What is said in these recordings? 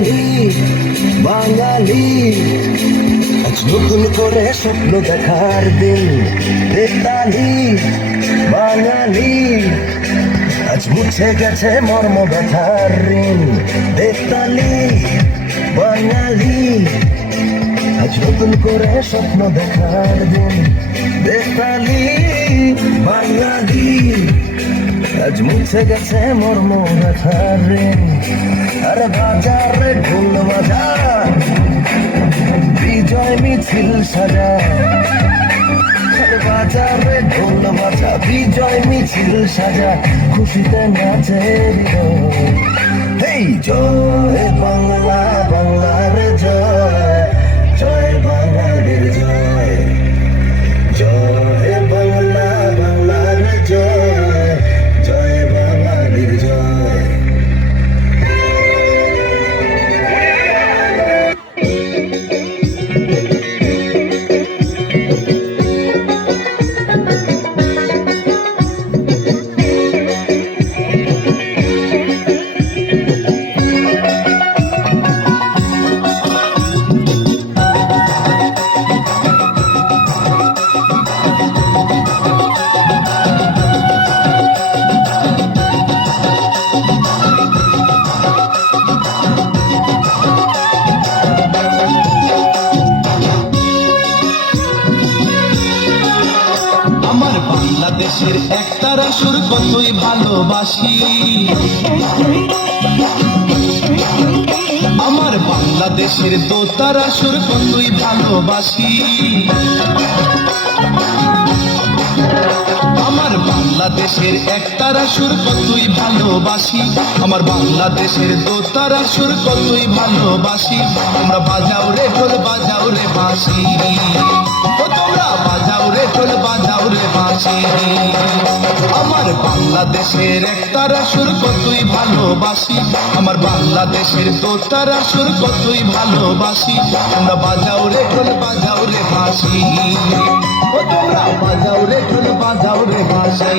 বেতালি বাঙালি, আজ নতুন করে স্বপ্ন দেখার দিন। বেতালি বাঙালি, আজ মুছে গেছে মর্ম ব্যথার ঋণ। বেতালি বাঙালি, আজ নতুন করে স্বপ্ন দেখার দিন। বেতালি বাঙালি, আজ মুছে গেছে মর্ম ব্যথার ঋণ। আরে বাজার রে ঢোল বাজা, বিজয় মিছিল সাজা। আরে বাজার রে ঢোল বাজা, বিজয় মিছিল সাজা, খুশিতে নাচে হৃদয়। হেই জয় বাংলা, বাংলার জয়, জয় বাঙালির জয়। জয় বাংলা, বাংলার জয়, জয় বাঙালির জয়। বাংলাদেশের একতারা সুর কতই ভালোবাসি, আমার বাংলাদেশের দোতারা সুর কতই ভালোবাসি। আমার বাংলাদেশের একতারা সুর কতই ভালোবাসি, আমার বাংলাদেশের দোতারা সুর কতই ভালোবাসি। তোমরা বাজাও রে ঢোল, বাজাও রে বাঁশি, ও তোমরা বাজাও রে ঢোল, বাজাও রে বাঁশি। আমার বাংলাদেশের একতারা সুর কতই ভালোবাসি, আমার বাংলাদেশের দোতারা সুর কতই ভালোবাসি। তোমরা বাজাও রে ঢোল, বাজাও রে বাঁশি, ও তোমরা বাজাও রে ঢোল, বাজাও রে বাঁশি।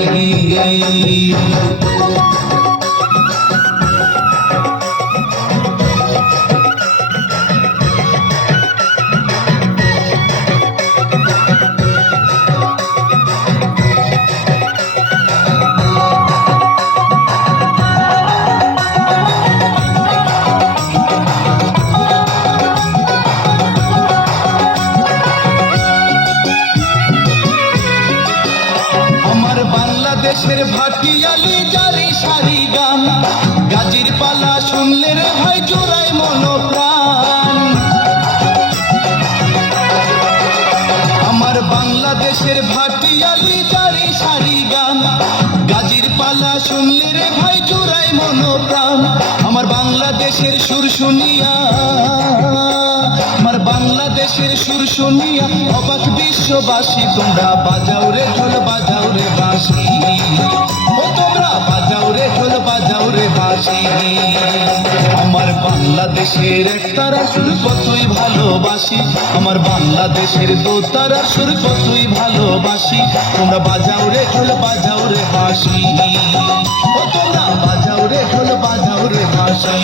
বাংলাদেশের ভাটিয়ালি জারি সারি গান, গাজির পালা শুনলে রে ভাই জোড়ায় মনোপ্রাণ। আমার বাংলাদেশের ভাটিয়ালি জারি সারি গান, গাজির পালা শুনলে রে ভাই জোড়ায় মনোপ্রাণ। আমার বাংলাদেশের সুর শুনিয়া, আমার বাংলাদেশের সুর শুনিয়া অবাক বিশ্ববাসী। তোমরা বাজাও রে ঢোল, বাজাও রে বাঁশি, ও তোমরা বাজাও রে ঢোল, বাজাও রে বাঁশি। আমার বাংলাদেশের একতারা সুর কতই ভালোবাসি, আমার বাংলাদেশের দোতারা সুর কতই ভালোবাসি। তোমরা বাজাও রে ঢোল, বাজাও রে বাঁশি, ও তোমরা বাজাও রে ঢোল, বাজাও রে বাঁশি।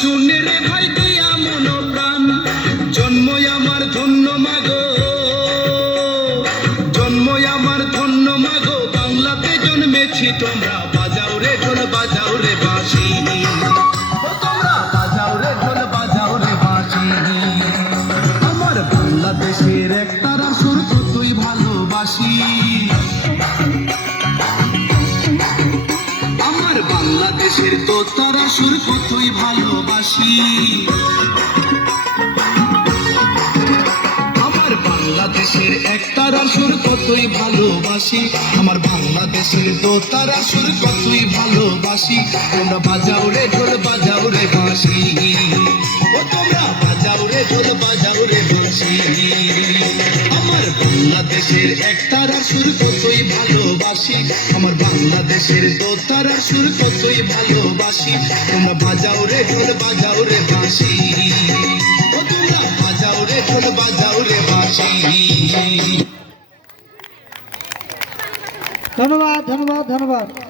শুনে রে ভাই দিয়া মন প্রাণ, জন্মই আমার ধন্য মাগো, জন্মই আমার ধন্য মাগো, বাংলাতে জন্মেছি। তোমরা বাজাও রে ঢোল, বাজাও রে বাঁশি, তোমরা বাজাও রে ঢোল, বাজাও রে বাঁশি। আমার বাংলাদেশের একতারা সুর কতই ভালোবাসি, আমার বাংলাদেশ বাংলাদেশের দোতারা সুর কতই ভালোবাসি আমার বাংলাদেশের একতারা সুর কতই ভালোবাসি আমার বাংলাদেশের দোতারা সুর কতই ভালোবাসি তোমরা বাজাও রে ঢোল বাজাও রে বাঁশি ও তোমরা বাজাও রে ঢোল বাজাও রে বাঁশি আমার বাংলাদেশের একতারা সুর কতই ভালোবাসি আমার বাংলাদেশের দোতারা সুর কতই ভালোবাসি তোমরা বাজাও রে ঢোল বাজাও রে বাঁশি ও তোমরা বাজাও রে ঢোল বাজাও রে বাঁশি ধন্যবাদ ধন্যবাদ ধন্যবাদ